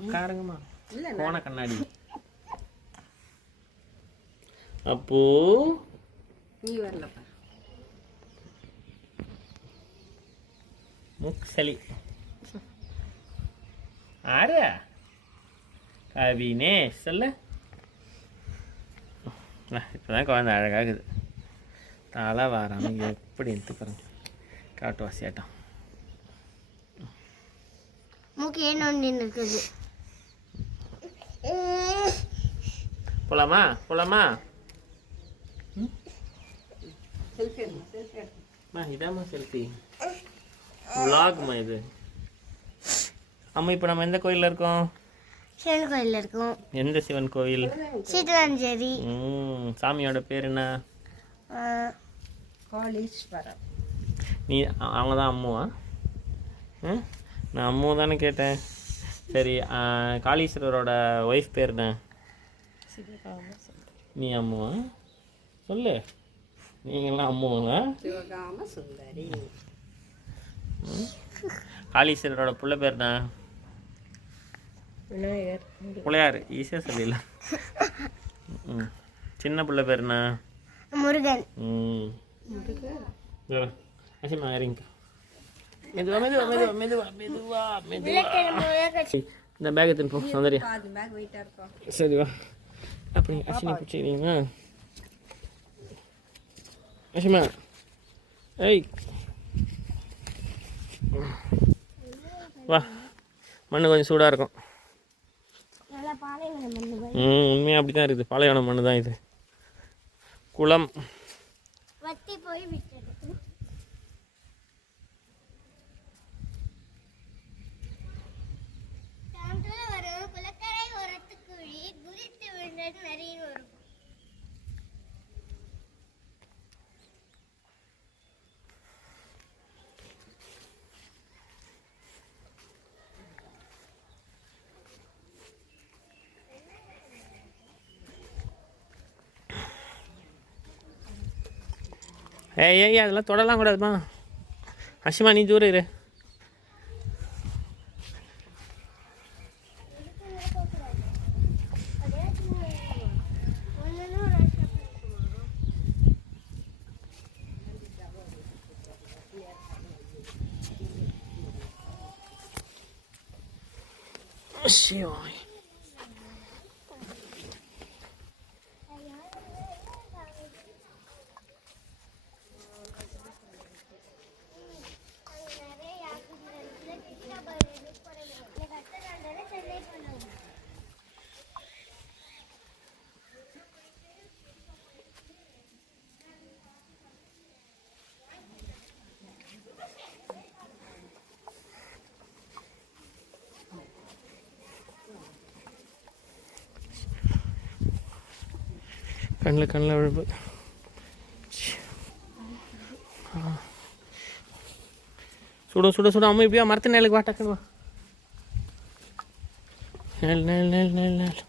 உட்காருங்கம்மா. போன கண்ணாடி அப்போ நீ வரலப்பா. முக்சலி ஆறு கவினே சொல்லு. இப்போதான் குழந்தை அழகாகுது. தலை வாராமல் எப்படி எடுத்துக்கிறோம் காட்டுவாசியாட்டம். மூக்கு ஏன் ஒன்று இருக்குது. போலாமா போலாமா? இதாம்மா செல்ஃபி விலாகுமா இது? அம்மா இப்போ நம்ம எந்த கோயிலில் இருக்கோம்? சிவன் கோயிலில் இருக்கோம். எந்த சிவன் கோயில்? சீட்டலாஞ்சேரி. சாமியோட பேர் என்ன? காளீஸ்வரம். நீ அவங்க தான் அம்முவா? நான் அம்மு தானே கேட்டேன். சரி, காளீஸ்வரரோட ஒய்ஃப் பேர் என்ன? நீ அம்முவா? சொல்லு. நீங்களாம் அம்முவாங்க. சிவகாம சுந்தரி. காளீஸ்வரரோட புள்ள பேர் என்ன? விநாயகர். பிள்ளையார். ஈஸியாக சொல்லிடலாம். சின்ன பிள்ளை பேர் என்ன? முருகன். அசிமா இறங்க. மெதுவா மெதுவா மெதுவா மெதுவா மெதுவா மெதுவா. இந்த பேக்கை திருப்போம் சௌந்தர்யா. சரி வா. அப்படி அசினி பிடிச்சிக்கிறீங்களா? அசிமா ஏய் வா. மண்ணு கொஞ்சம் சூடாக இருக்கும். உண்மையாக அப்படி தான் இருக்குது. பாலைவனம் மண்ணு தான் இது. குளம் போய் விட்டது. குளக்கரை ஓரத்துக்குழி குதித்து விழுந்தது நிறைய வரும். ஏய் அதெல்லாம் தொடலாம் கூடாதுமா. அசிமா நீ தூரம் இரு. சிவாய். கண்ணில் விழுப்பு. சுட சுட சுட. அம்மா இப்படியா மரத்து நேலுக்கு வா. டக்குன்னு வா. நேல் நேல் நேல் நேல் நேல்.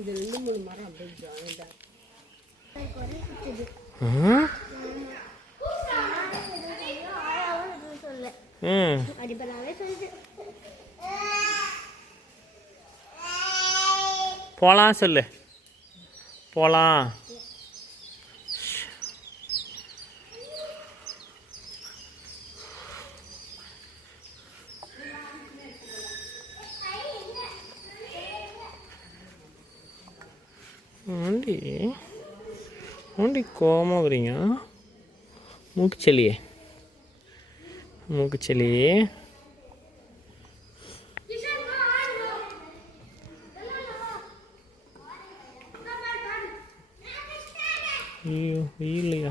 இது 2-3 மரம் அப்படியே ஜாயிண்டா. போகலாம் சொல்லு. போகலாம். ஆண்டி ஆண்டி கோவமாக வரீங்க. மூக்குச்செல்லியே மூக்குச்செல்லியே. ஐயோ இல்லையா?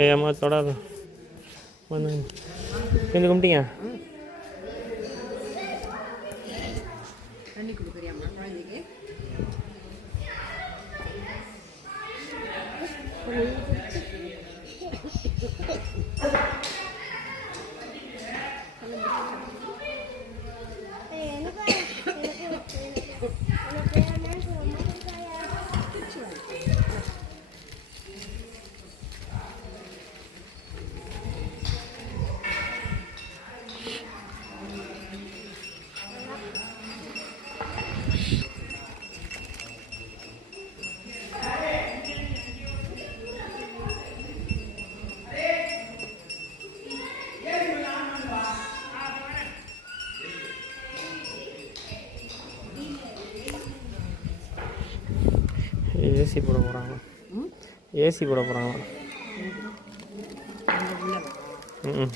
ஏய் அம்மா தொடாத. வந்து எந்த கும்பிட்டீங்க? தண்ணி கொடுக்குறியாம்மா குழந்தைக்கு? ஏசி போட போகிறாங்க. ஏசி போட போகிறாங்க. ம்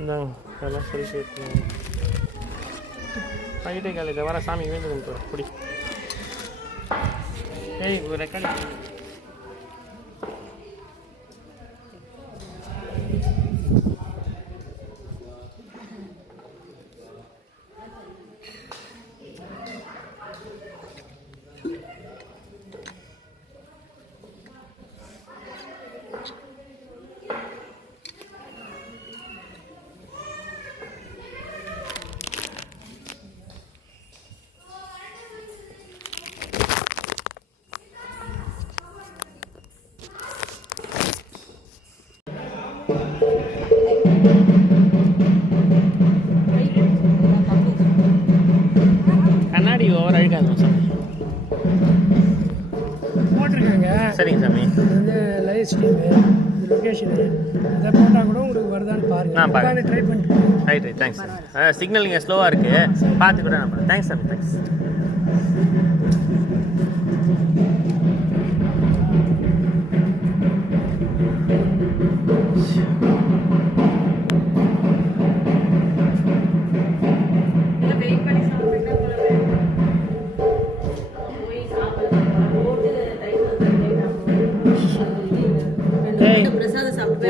இந்தாங்க அதெல்லாம் சரி சேர்த்துங்க. பைட்டே காலையில் வர சாமி வேண்டு கொண்டு குடி. ஏய் ஒரு ரெக்கார்டு. கண்ணாடி ஓவர் அழுக்காது சாமி. போட்டிருக்காங்க. சரிங்க சாமி. இது வந்து லைவ் ஸ்ட்ரீமு, லொக்கேஷனு, இதை போட்டால் கூட உங்களுக்கு வருதான்னு பாருங்கள். பாருங்கள். ட்ரை பண்ணிட்டு ரைட் தேங்க்ஸ். சிக்னல் இங்கே ஸ்லோவாக இருக்குது, பார்த்து கூட நான் தேங்க்ஸ் சாமி. தேங்க்ஸ்.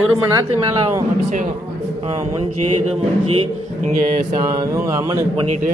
ஒரு மணி நேரத்துக்கு மேலே ஆகும் அபிஷேகம். முடிஞ்சு இங்கே இவங்க அம்மனுக்கு பண்ணிவிட்டு